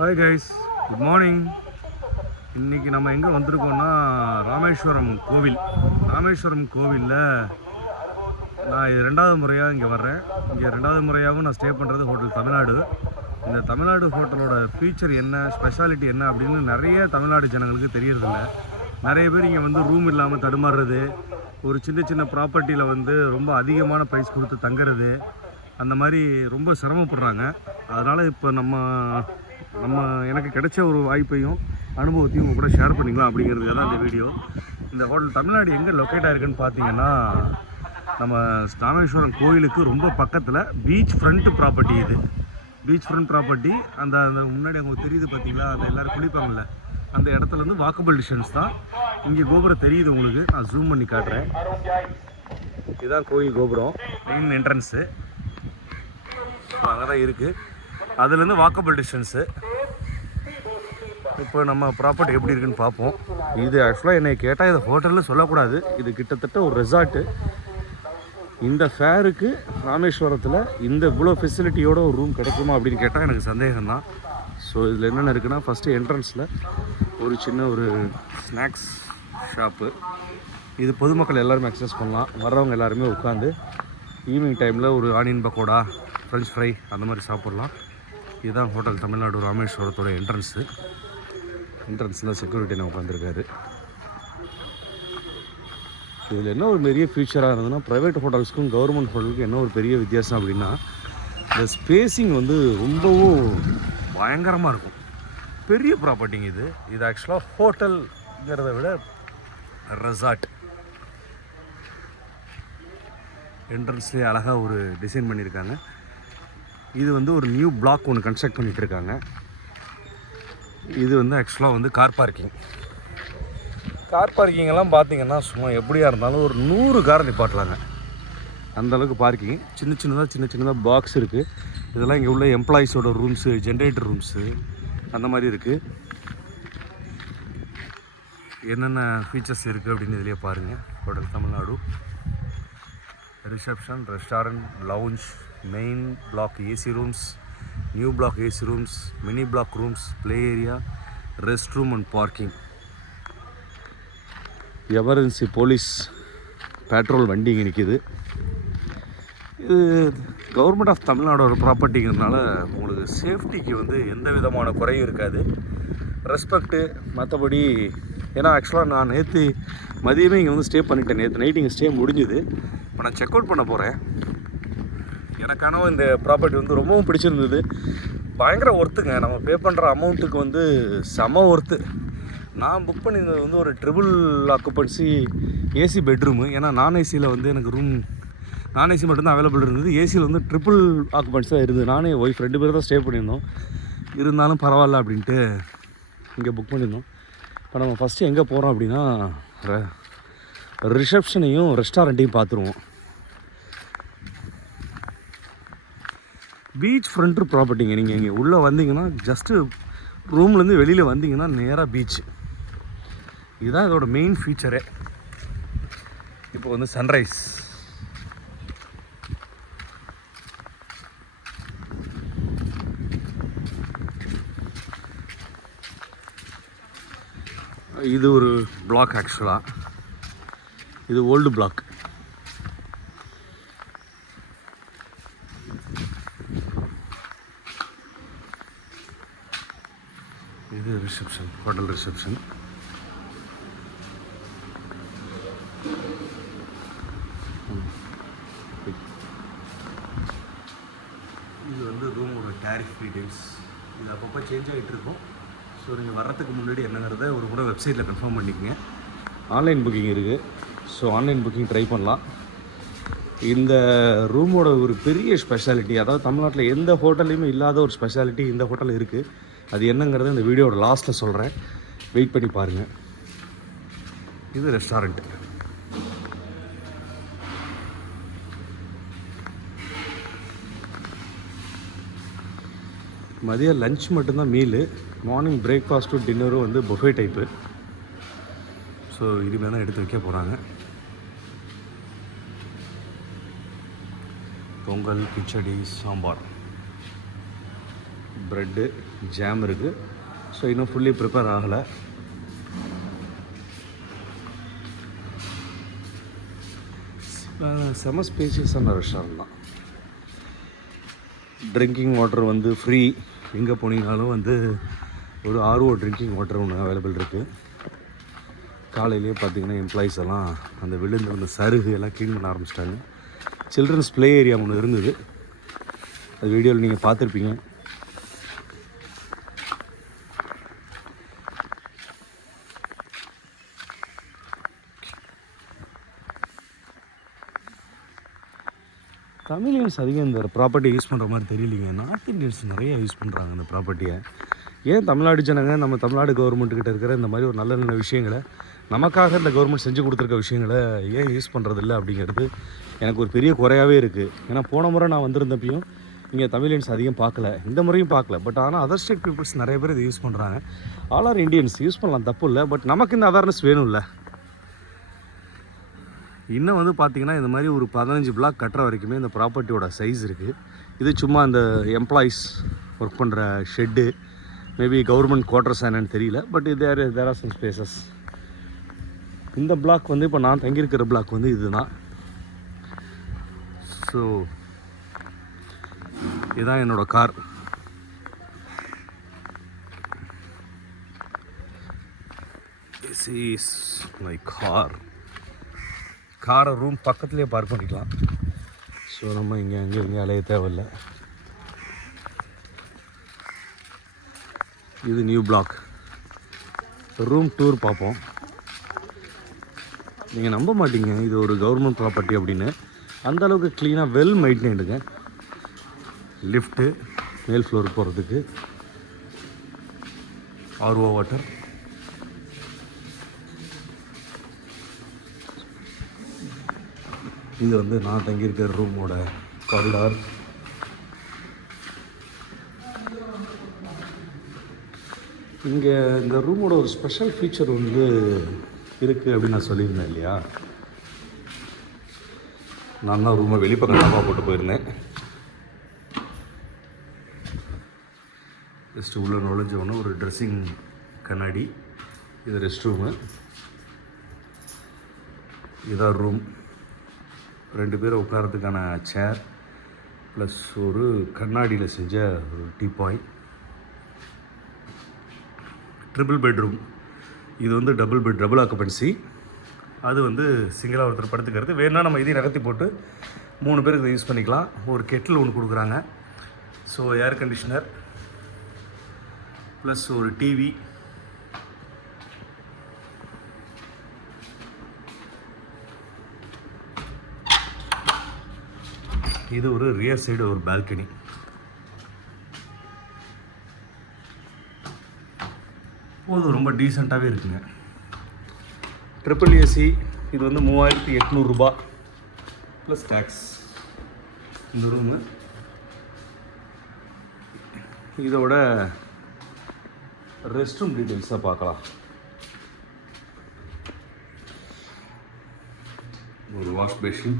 Hi guys, good morning. இன்றைக்கி நம்ம எங்கே வந்திருக்கோம்னா ராமேஸ்வரம் கோவிலில் நான் இது 2வது முறையாக இங்கே வர்றேன். இங்கே 2வது முறையாகவும் நான் ஸ்டே பண்ணுறது ஹோட்டல் தமிழ்நாடு. இந்த தமிழ்நாடு ஹோட்டலோட ஃபீச்சர் என்ன, ஸ்பெஷாலிட்டி என்ன அப்படின்னு நிறைய தமிழ்நாடு ஜனங்களுக்கு தெரியறதில்ல. நிறைய பேர் இங்கே வந்து ரூம் இல்லாமல் தடுமாறுறது, ஒரு சின்ன சின்ன ப்ராப்பர்ட்டியில் வந்து ரொம்ப அதிகமான ப்ரைஸ் கொடுத்து தங்குறது, அந்த மாதிரி ரொம்ப சிரமப்படுறாங்க. அதனால் இப்போ நம்ம எனக்கு கிடைச்ச ஒரு வாய்ப்பையும் அனுபவத்தையும் உங்க கூட ஷேர் பண்ணிக்கலாம் அப்படிங்கிறது தான் இந்த வீடியோ. இந்த ஹோட்டல் தமிழ்நாடு எங்கே லொக்கேட் ஆகிருக்குன்னு பார்த்தீங்கன்னா, நம்ம ராமேஸ்வரம் கோயிலுக்கு ரொம்ப பக்கத்தில் பீச் ஃப்ரண்ட் ப்ராப்பர்ட்டி. இது பீச் ஃப்ரண்ட் ப்ராப்பர்ட்டி. அந்த முன்னாடி அவங்க தெரியுது பார்த்தீங்களா, அந்த எல்லோரும் குளிப்பாங்கள்ல, அந்த இடத்துலேருந்து வாக்கபிள் டிஸ்டன்ஸ் தான். இங்கே கோபுரம் தெரியுது உங்களுக்கு, நான் ஜூம் பண்ணி காட்டுறேன். இதுதான் கோயில் கோபுரம், மெயின் என்ட்ரன்ஸு. அங்கே தான் இருக்குது. அதுலேருந்து வாக்கபிள் டிஸ்டன்ஸு. இப்போ நம்ம ப்ராப்பர்ட்டி எப்படி இருக்குன்னு பார்ப்போம். இது ஆக்சுவலாக என்னை கேட்டால் இதை ஹோட்டலில் சொல்லக்கூடாது, இது கிட்டத்தட்ட ஒரு ரெசார்ட்டு. இந்த ஃபேருக்கு ராமேஸ்வரத்தில் இந்த இவ்வளோ ஃபெசிலிட்டியோட ஒரு ரூம் கிடைக்குமா அப்படின்னு கேட்டால் எனக்கு சந்தேகம்தான். ஸோ இதில் என்னென்ன இருக்குன்னா, ஃபஸ்ட்டு என்ட்ரன்ஸில் ஒரு சின்ன ஒரு ஸ்நாக்ஸ் ஷாப்பு. இது பொதுமக்கள் எல்லாருமே அக்சஸ் பண்ணலாம். வர்றவங்க எல்லாருமே உட்காந்து ஈவினிங் டைமில் ஒரு ஆனியன் பக்கோடா, ஃப்ரெஞ்ச் ஃப்ரை அந்த மாதிரி சாப்பிட்லாம். இதுதான் ஹோட்டல் தமிழ்நாடு ராமேஸ்வரத்தோட என்ட்ரன்ஸில் செக்யூரிட்டி நான் உட்காந்துருக்காரு. இதில் என்ன ஒரு பெரிய ஃபியூச்சராக இருந்ததுன்னா, ப்ரைவேட் ஹோட்டல்ஸ்க்கும் கவர்மெண்ட் ஹோட்டலுக்கும் என்ன ஒரு பெரிய வித்தியாசம் அப்படின்னா, இந்த ஸ்பேஸிங் வந்து ரொம்பவும் பயங்கரமாக இருக்கும். பெரிய ப்ராப்பர்ட்டிங்க இது ஆக்சுவலாக ஹோட்டல்ங்கிறத விட ரெசார்ட். என்ட்ரன்ஸ்லேயே அழகாக ஒரு டிசைன் பண்ணியிருக்காங்க. இது வந்து ஒரு நியூ பிளாக் ஒன்று கன்ஸ்ட்ரக்ட் பண்ணிகிட்டு இருக்காங்க. இது வந்து ஆக்சுவலாக வந்து கார் பார்க்கிங்கெல்லாம் பார்த்தீங்கன்னா சும்மா எப்படியா இருந்தாலும் ஒரு 100 காரை நிப்பாட்டலாங்க, அந்தளவுக்கு பார்க்கிங். சின்ன சின்னதாக பாக்ஸ் இருக்குது. இதெல்லாம் இங்கே உள்ள எம்ப்ளாயீஸோட ரூம்ஸு, ஜென்ரேட்டர் ரூம்ஸு அந்த மாதிரி இருக்குது. என்னென்ன ஃபீச்சர்ஸ் இருக்குது அப்படின்னு இதிலே பாருங்கள். Hotel Tamil Nadu reception, restaurant, lounge, main block AC rooms, new block AC rooms, mini block rooms, play area, rest room and parking. Emergency police patrol வண்டி இங்கே நிற்கிது. இது கவர்மெண்ட் ஆஃப் தமிழ்நாடோட ப்ராப்பர்ட்டிங்கிறதுனால உங்களுக்கு சேஃப்டிக்கு வந்து எந்த விதமான குறையும் இருக்காது. ரெஸ்பெக்ட்டு மற்றபடி. ஏன்னா ஆக்சுவலாக நான் நேற்று மதியமே இங்கே வந்து ஸ்டே பண்ணிட்டேன். நேற்று நைட் இங்கே ஸ்டே முடிஞ்சுது. இப்போ நான் செக் அவுட் பண்ண போகிறேன். எனக்கான இந்த ப்ராப்பர்ட்டி வந்து ரொம்பவும் பிடிச்சிருந்தது. பயங்கர ஒர்த்துங்க. நம்ம பே பண்ணுற அமௌண்ட்டுக்கு வந்து செம ஒர்த்து. நான் புக் பண்ணியிருந்தது வந்து ஒரு ட்ரிபிள் ஆக்குபன்சி ஏசி பெட்ரூமு. ஏன்னா நான் ஏசியில் வந்து எனக்கு ரூம் நான் ஏசி மட்டும்தான் அவைலபிள் இருந்தது. ஏசியில் வந்து ட்ரிபிள் ஆக்குபன்சி தான் இருந்தது. நானே ஒய்ஃப் 2 பேர் தான் ஸ்டே பண்ணியிருந்தோம். இருந்தாலும் பரவாயில்ல அப்படின்ட்டு இங்கே புக் பண்ணியிருந்தோம். இப்போ நம்ம ஃபஸ்ட்டு எங்கே போகிறோம் அப்படின்னா, ரிசப்ஷனையும் ரெஸ்டாரண்ட்டையும் பார்த்துருவோம். பீச் ஃப்ரண்ட் ப்ராப்பர்ட்டிங்க. நீங்கள் இங்கே உள்ளே வந்தீங்கன்னா, ஜஸ்ட்டு ரூம்லேருந்து வெளியில் வந்தீங்கன்னா நேராக பீச். இதுதான் இதோட மெயின் ஃபீச்சரே. இப்போ வந்து சன்ரைஸ். இது ஒரு பிளாக். ஆக்சுவலாக இது ஓல்டு பிளாக். இது ரிசப்ஷன், ஹோட்டல் ரிசப்ஷன். இது வந்து ரூமோட டேரிஃப் டீட்டெயில்ஸ். இது அப்பப்போ சேஞ்ச் ஆகிட்டு இருக்கும். ஸோ நீங்கள் வர்றதுக்கு முன்னாடி என்னங்கிறத ஒரு கூட வெப்சைட்டில் கன்ஃபார்ம் பண்ணிக்கோங்க. ஆன்லைன் புக்கிங் இருக்குது. ஸோ ஆன்லைன் புக்கிங் ட்ரை பண்ணலாம். இந்த ரூமோட ஒரு பெரிய ஸ்பெஷாலிட்டி, அதாவது தமிழ்நாட்டில் எந்த ஹோட்டல்லையுமே இல்லாத ஒரு ஸ்பெஷாலிட்டி இந்த ஹோட்டல் இருக்குது. அது என்னங்கிறத இந்த வீடியோட லாஸ்ட்டில் சொல்கிறேன், வெயிட் பண்ணி பாருங்கள். இது ரெஸ்டாரண்ட்டு. மதியம் லஞ்ச் மட்டும்தான் மீலு. மார்னிங் பிரேக்ஃபாஸ்ட்டும் டின்னரும் வந்து புஃபே டைப்பு. ஸோ இனிமேல் தான் எடுத்து வைக்க போகிறாங்க. பொங்கல், கிச்சடி, சாம்பார். ப்ரெட்டு, ஜாம் இருக்குது. ஸோ இன்னும் ஃபுல்லி ப்ரிப்பேர் ஆகலை. செம ஸ்பேசியஸான ரெஸ்டாரண்ட் தான். ட்ரிங்கிங் வாட்டர் வந்து ஃப்ரீ. எங்கே போனீங்கனாலும் வந்து ஒரு RO ட்ரிங்கிங் வாட்டர் ஒன்று அவைலபிள் இருக்குது. காலையிலேயே பார்த்தீங்கன்னா எம்ப்ளாயிஸ் எல்லாம் அந்த விழுந்திருந்த சருகு எல்லாம் க்ளீன் பண்ண ஆரம்பிச்சிட்டாங்க. சில்ட்ரன்ஸ் ப்ளே ஏரியா ஒன்று இருந்தது, அது வீடியோவில் நீங்கள் பார்த்துருப்பீங்க. தமிழியன்ஸ் அதிகம் இந்த ப்ராப்பர்ட்டியை யூஸ் பண்ணுற மாதிரி தெரியலிங்க. நார்த் இந்தியன்ஸ் நிறைய யூஸ் பண்ணுறாங்க இந்த ப்ராப்பர்ட்டியை. ஏன் தமிழ்நாடு ஜனங்க நம்ம தமிழ்நாடு கவர்மெண்ட்டுக்கிட்ட இருக்கிற இந்த மாதிரி ஒரு நல்ல நல்ல விஷயங்களை, நமக்காக இந்த கவர்மெண்ட் செஞ்சு கொடுத்துருக்க விஷயங்களை ஏன் யூஸ் பண்ணுறதில்ல அப்படிங்கிறது எனக்கு ஒரு பெரிய குறையாகவே இருக்குது. ஏன்னா போன முறை நான் வந்திருந்தப்பையும் இங்கே தமிழியன்ஸ் அதிகம் பார்க்கல, இந்த முறையும் பார்க்கல. பட் ஆனால் அதர் ஸ்டேட் பீப்புள்ஸ் நிறைய பேர் இதை யூஸ் பண்ணுறாங்க. ஆல் ஆர் இண்டியன்ஸ் யூஸ் பண்ணலாம், தப்பு இல்லை. பட் நமக்கு இந்த அவேர்னஸ் வேணும்ல. இன்னும் வந்து பார்த்திங்கன்னா இந்த மாதிரி ஒரு 15 பிளாக் கட்டுற வரைக்குமே இந்த ப்ராப்பர்ட்டியோட சைஸ் இருக்குது. இது சும்மா அந்த எம்ப்ளாயீஸ் ஒர்க் பண்ணுற ஷெட்டு, மேபி கவர்மெண்ட் குவார்ட்டர்ஸ் என்னன்னு தெரியல. But there are some spaces. இந்த பிளாக் வந்து இப்போ நான் தங்கியிருக்கிற பிளாக் வந்து இதுதான். ஸோ இதுதான் என்னோடய car. This is my car. காரை ரூம் பக்கத்துலேயே பார்க் பண்ணிக்கலாம். ஸோ நம்ம இங்கே அலைய தேவையில்லை. இது நியூ பிளாக். ரூம் டூர் பார்ப்போம். நீங்கள் நம்ப மாட்டீங்க இது ஒரு கவர்மெண்ட் ப்ராப்பர்ட்டி அப்படின்னு. அந்தளவுக்கு க்ளீனாக வெல் மெயின்டைன்டுங்க. லிஃப்ட்டு மேல் ஃப்ளோர் போகிறதுக்கு, RO வாட்டர். இது வந்து நான் தங்கியிருக்கிற ரூமோட காரிடார். இங்கே இந்த ரூமோட ஒரு ஸ்பெஷல் ஃபீச்சர் வந்து இருக்குது அப்படின்னு நான் சொல்லியிருந்தேன் இல்லையா. நான் தான் ரூமை வெளிப்பக்கம் டப்பா போட்டு போயிருந்தேன். ஜஸ்ட்டு உள்ளே நுழைஞ்சவொன்னே ஒரு ட்ரெஸ்ஸிங் கண்ணாடி. இது ரெஸ்ட் ரூமு. இதான் ரூம். 2 பேர் உட்காரத்துக்கான சேர் ப்ளஸ் ஒரு கண்ணாடியில் செஞ்ச ஒரு டீபாய். Triple bedroom. இது வந்து டபுள் ஆக்குபென்சி. அது வந்து சிங்கிளாக ஒருத்தர் படுத்துக்கிறது. வேணுன்னா நம்ம இதையும் நகர்த்தி போட்டு 3 பேருக்கு இதை யூஸ் பண்ணிக்கலாம். ஒரு கெட்டில் ஒன்று கொடுக்குறாங்க. ஸோ ஏர் கண்டிஷனர் ப்ளஸ் ஒரு டிவி. இது ஒரு ரியர் சைடு ஒரு பால்கனி. போதும், ரொம்ப டீசெண்டாகவே இருக்குங்க. Triple AC. இது வந்து 3800 ரூபா ப்ளஸ் டேக்ஸ். இந்த ரூமு இதோட ரெஸ்ட் ரூம் டீட்டெயில்ஸாக பார்க்கலாம். ஒரு வாஷ் பேஷன்,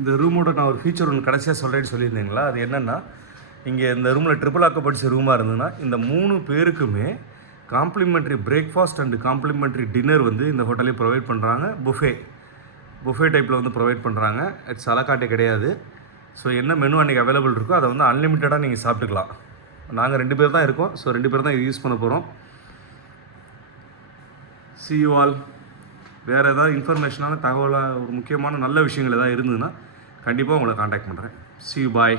இந்த ரூமோட நான் ஒரு ஃபீச்சர் ஒன்று கடைசியாக சொல்கிறேன்னு சொல்லியிருந்தீங்களா. அது என்னென்னா, இங்கே இந்த ரூமில் ட்ரிபிள் ஆக்குபென்சி ரூமாக இருந்ததுன்னா இந்த 3 பேருக்குமே complimentary breakfast and complimentary dinner வந்து இந்த ஹோட்டலே ப்ரொவைட் பண்ணுறாங்க. புஃபே டைப்பில் வந்து ப்ரொவைட் பண்ணுறாங்க. இட்ஸ் அலக்காட்டே கிடையாது. ஸோ என்ன மெனு அன்றைக்கி அவைலபிள் இருக்கோ அதை வந்து அன்லிமிட்டடாக நீங்கள் சாப்பிட்டுக்கலாம். நாங்கள் 2 பேர் தான் இருக்கோம். ஸோ 2 பேர் தான் இது யூஸ் பண்ண போகிறோம். See you all. வேறு ஏதாவது இன்ஃபர்மேஷனான தகவலாக ஒரு முக்கியமான நல்ல விஷயங்கள் ஏதாவது இருந்ததுன்னா கண்டிப்பாக உங்களை காண்டாக்ட் பண்ணுறேன். See you, bye.